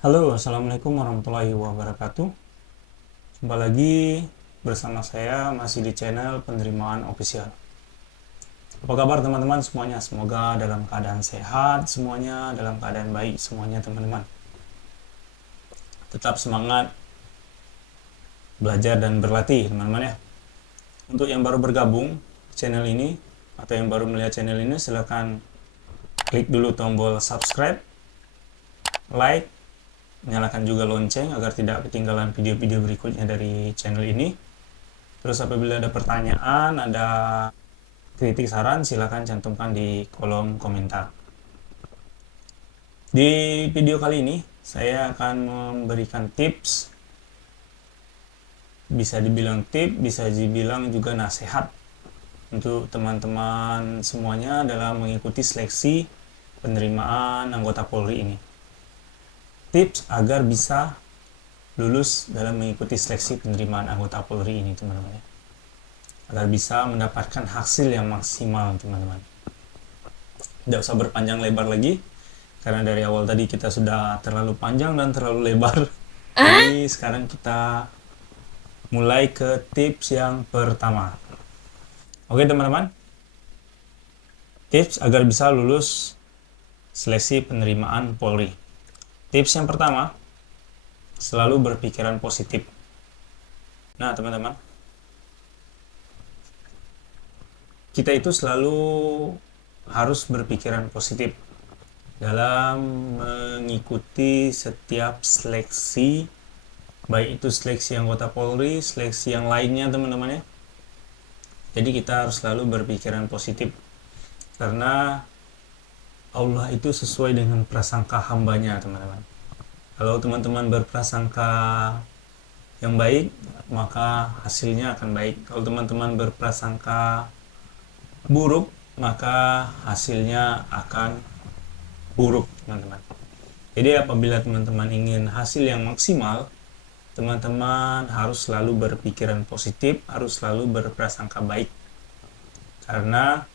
Halo, Assalamualaikum warahmatullahi wabarakatuh. Jumpa lagi bersama saya masih di channel Penerimaan Official. Apa kabar teman-teman semuanya? Semoga dalam keadaan sehat, semuanya dalam keadaan baik, semuanya teman-teman. Tetap semangat belajar dan berlatih teman-teman ya. Untuk yang baru bergabung channel ini atau yang baru melihat channel ini, silahkan klik dulu tombol subscribe, like, nyalakan juga lonceng agar tidak ketinggalan video-video berikutnya dari channel ini. Terus apabila ada pertanyaan, ada kritik saran, silahkan cantumkan di kolom komentar. Di video kali ini saya akan memberikan tips, bisa dibilang tips, bisa dibilang juga nasihat untuk teman-teman semuanya dalam mengikuti seleksi penerimaan anggota Polri ini. Tips agar bisa lulus dalam mengikuti seleksi penerimaan anggota Polri ini teman-teman, agar bisa mendapatkan hasil yang maksimal teman-teman. Tidak usah berpanjang lebar lagi, karena dari awal tadi kita sudah terlalu panjang dan terlalu lebar. Jadi sekarang kita mulai ke tips yang pertama. Oke teman-teman, tips agar bisa lulus seleksi penerimaan Polri. Tips yang pertama, selalu berpikiran positif. Nah teman-teman, kita itu selalu harus berpikiran positif dalam mengikuti setiap seleksi, baik itu seleksi anggota Polri, seleksi yang lainnya teman-teman ya. Jadi kita harus selalu berpikiran positif, karena Allah itu sesuai dengan prasangka hambanya teman-teman. Kalau teman-teman berprasangka yang baik, maka hasilnya akan baik. Kalau teman-teman berprasangka buruk, maka hasilnya akan buruk teman-teman. Jadi apabila teman-teman ingin hasil yang maksimal, teman-teman harus selalu berpikiran positif, harus selalu berprasangka baik, karena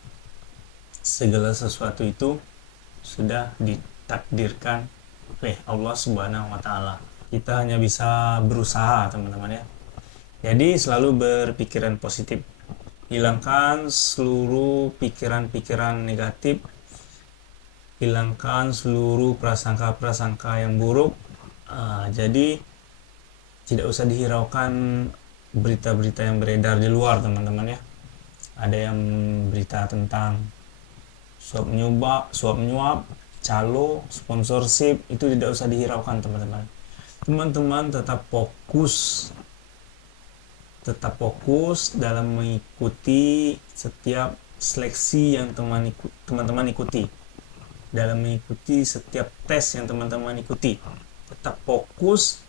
segala sesuatu itu sudah ditakdirkan oleh Allah Subhanahu wa taala. Kita hanya bisa berusaha teman-teman ya. Jadi selalu berpikiran positif. Hilangkan seluruh pikiran-pikiran negatif, hilangkan seluruh prasangka-prasangka yang buruk. Jadi tidak usah dihiraukan berita-berita yang beredar di luar teman-teman ya. Ada yang berita tentang suap menyuap, calo, sponsorship, itu tidak usah dihiraukan teman-teman. Teman-teman tetap fokus dalam mengikuti setiap seleksi yang teman-teman ikuti, dalam mengikuti setiap tes yang teman-teman ikuti. Tetap fokus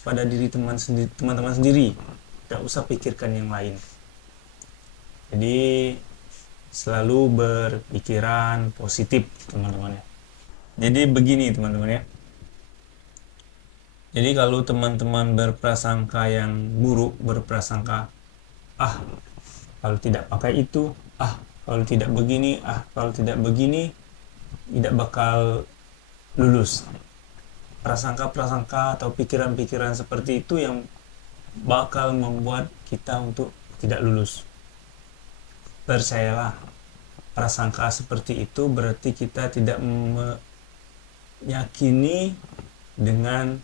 pada diri teman-teman sendiri, tidak usah pikirkan yang lain. Jadi selalu berpikiran positif teman-teman ya. Jadi begini teman-teman ya, jadi kalau teman-teman berprasangka yang buruk, berprasangka kalau tidak pakai itu, kalau tidak begini, kalau tidak begini, tidak bakal lulus. Prasangka-prasangka atau pikiran-pikiran seperti itu yang bakal membuat kita untuk tidak lulus. Percayalah, prasangka seperti itu berarti kita tidak meyakini dengan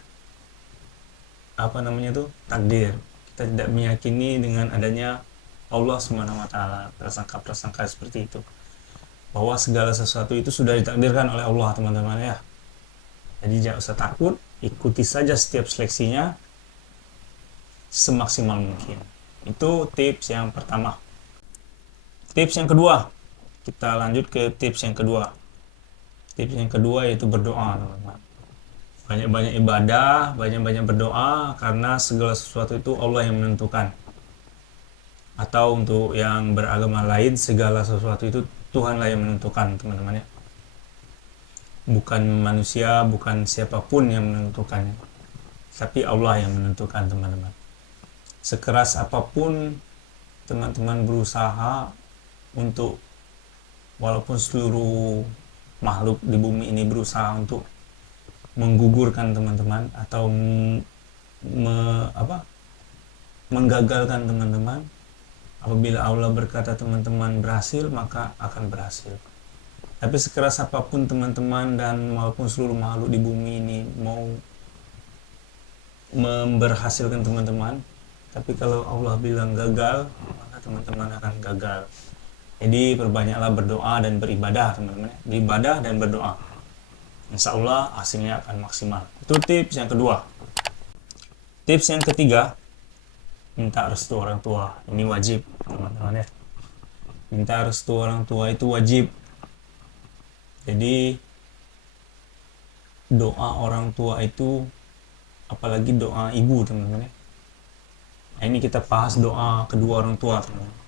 takdir. Kita tidak meyakini dengan adanya Allah Subhanahu wa taala. Prasangka-prasangka seperti itu, bahwa segala sesuatu itu sudah ditakdirkan oleh Allah teman-teman ya. Jadi jangan usah takut, ikuti saja setiap seleksinya semaksimal mungkin. Itu tips yang pertama. Tips yang kedua, kita lanjut ke tips yang kedua. Tips yang kedua yaitu berdoa teman-teman. Banyak-banyak ibadah, banyak-banyak berdoa, karena segala sesuatu itu Allah yang menentukan. Atau untuk yang beragama lain, segala sesuatu itu Tuhanlah yang menentukan teman-teman ya. Bukan manusia, bukan siapapun yang menentukannya, tapi Allah yang menentukan teman-teman. Sekeras apapun teman-teman berusaha untuk, walaupun seluruh makhluk di bumi ini berusaha untuk menggugurkan teman-teman atau menggagalkan teman-teman. Apabila Allah berkata teman-teman berhasil, maka akan berhasil. Tapi sekeras apapun teman-teman dan maupun seluruh makhluk di bumi ini mau memberhasilkan teman-teman, tapi kalau Allah bilang gagal, maka teman-teman akan gagal. Jadi perbanyaklah berdoa dan beribadah teman-teman. Beribadah dan berdoa, insya Allah hasilnya akan maksimal. Itu tips yang kedua. Tips yang ketiga, minta restu orang tua. Ini wajib teman-teman ya. Minta restu orang tua itu wajib. Jadi doa orang tua itu, apalagi doa ibu teman-teman ya. Nah, ini kita bahas doa kedua orang tua teman-teman.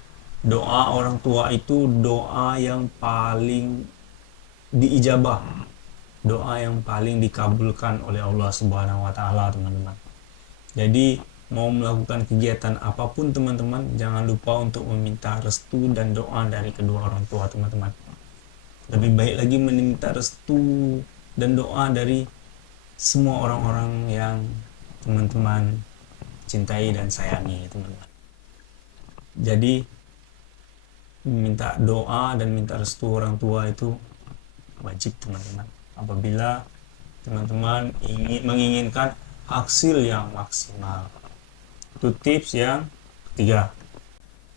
Doa orang tua itu doa yang paling diijabah, doa yang paling dikabulkan oleh Allah Subhanahu wa taala teman-teman. Jadi mau melakukan kegiatan apapun teman-teman, jangan lupa untuk meminta restu dan doa dari kedua orang tua teman-teman. Lebih baik lagi meminta restu dan doa dari semua orang-orang yang teman-teman cintai dan sayangi teman-teman. Jadi minta doa dan minta restu orang tua itu wajib teman-teman. Apabila teman-teman menginginkan hasil yang maksimal. Itu tips yang ketiga.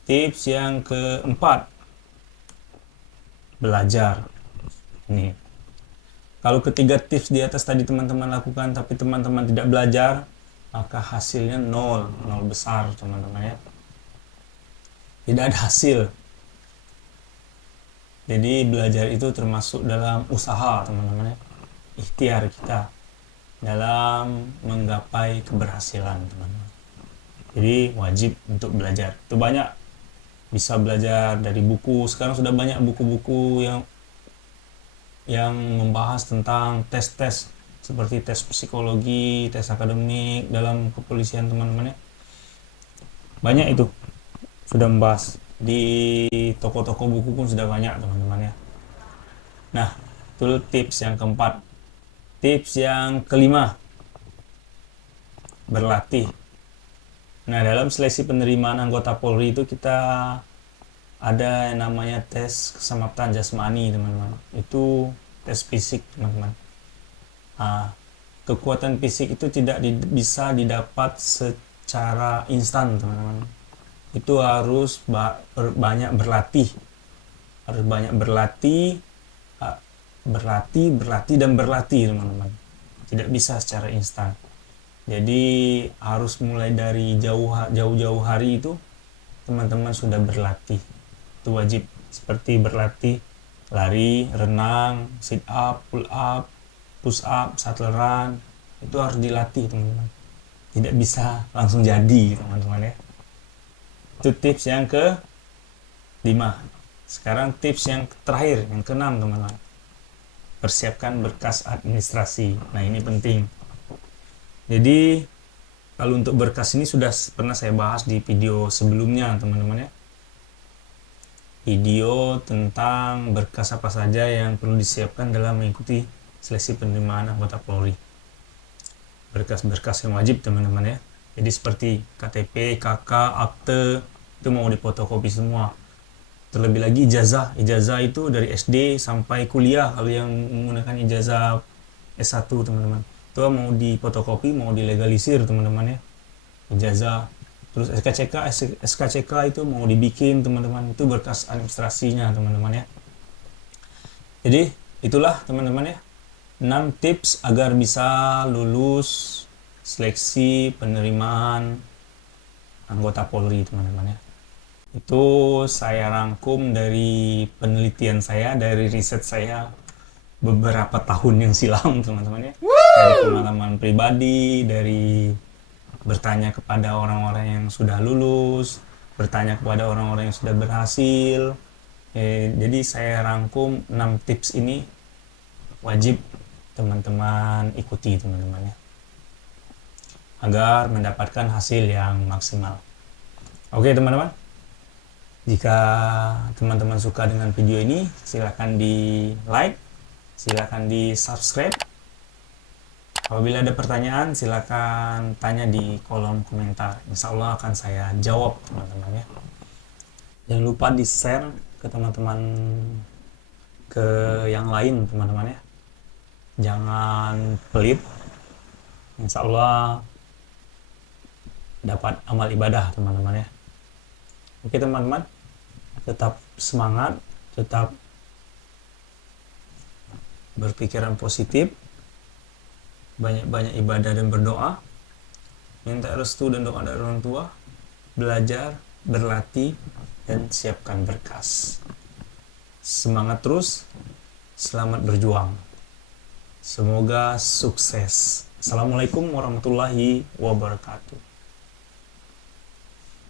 Tips yang keempat, belajar. Nih, kalau ketiga tips di atas tadi teman-teman lakukan tapi teman-teman tidak belajar, maka hasilnya nol besar teman-teman ya. Tidak ada hasil. Jadi belajar itu termasuk dalam usaha teman-teman ya. Ikhtiar kita dalam menggapai keberhasilan teman-teman. Jadi wajib untuk belajar. Itu banyak, bisa belajar dari buku. Sekarang sudah banyak buku-buku yang membahas tentang tes-tes seperti tes psikologi, tes akademik dalam kepolisian teman-teman ya. Banyak itu sudah membahas. Di toko-toko buku pun sudah banyak teman-teman ya. Nah, itu tips yang keempat. Tips yang kelima, berlatih. Nah, dalam seleksi penerimaan anggota Polri itu kita ada yang namanya tes keselamatan jasmani teman-teman. Itu tes fisik teman-teman. Kekuatan fisik itu tidak bisa didapat secara instan teman-teman. Itu harus banyak berlatih. Harus banyak berlatih dan berlatih teman-teman. Tidak bisa secara instan. Jadi harus mulai dari jauh-jauh hari itu teman-teman sudah berlatih. Itu wajib, seperti berlatih lari, renang, sit up, pull up, push up, shuttle run. Itu harus dilatih teman-teman. Tidak bisa langsung jadi teman-teman ya. Itu tips yang ke-5. Sekarang tips yang terakhir, yang ke-6 teman-teman. Persiapkan berkas administrasi. Nah, ini penting. Jadi kalau untuk berkas ini sudah pernah saya bahas di video sebelumnya teman-teman ya. Video tentang berkas apa saja yang perlu disiapkan dalam mengikuti seleksi penerimaan anggota Polri. Berkas-berkas yang wajib teman-teman ya. Jadi seperti KTP, KK, akte, itu mau difotokopi semua. Terlebih lagi ijazah. Ijazah itu dari SD sampai kuliah kalau yang menggunakan ijazah S1 teman-teman. Itu mau difotokopi, mau dilegalisir teman-teman ya. Ijazah. Terus SKCK itu mau dibikin teman-teman. Itu berkas administrasinya teman-teman ya. Jadi itulah teman-teman ya. 6 tips agar bisa lulus seleksi penerimaan anggota Polri teman-teman ya. Itu saya rangkum dari penelitian saya, dari riset saya beberapa tahun yang silam teman-teman ya. Dari pengalaman pribadi, dari bertanya kepada orang-orang yang sudah lulus, bertanya kepada orang-orang yang sudah berhasil. Jadi saya rangkum 6 tips ini wajib teman-teman ikuti teman-teman ya, agar mendapatkan hasil yang maksimal. Oke teman-teman, jika teman-teman suka dengan video ini, silakan di like, silakan di subscribe, Apabila ada pertanyaan, silakan tanya di kolom komentar. Insya Allah akan saya jawab, teman-teman ya. Jangan lupa di-share ke teman-teman, ke yang lain, teman-teman ya. Jangan pelit. Insya Allah dapat amal ibadah, teman-teman ya. Oke, teman-teman. Tetap semangat, tetap berpikiran positif, banyak-banyak ibadah dan berdoa, minta restu dan doa dari orang tua, belajar, berlatih, dan siapkan berkas. Semangat terus, selamat berjuang. Semoga sukses. Assalamualaikum warahmatullahi wabarakatuh.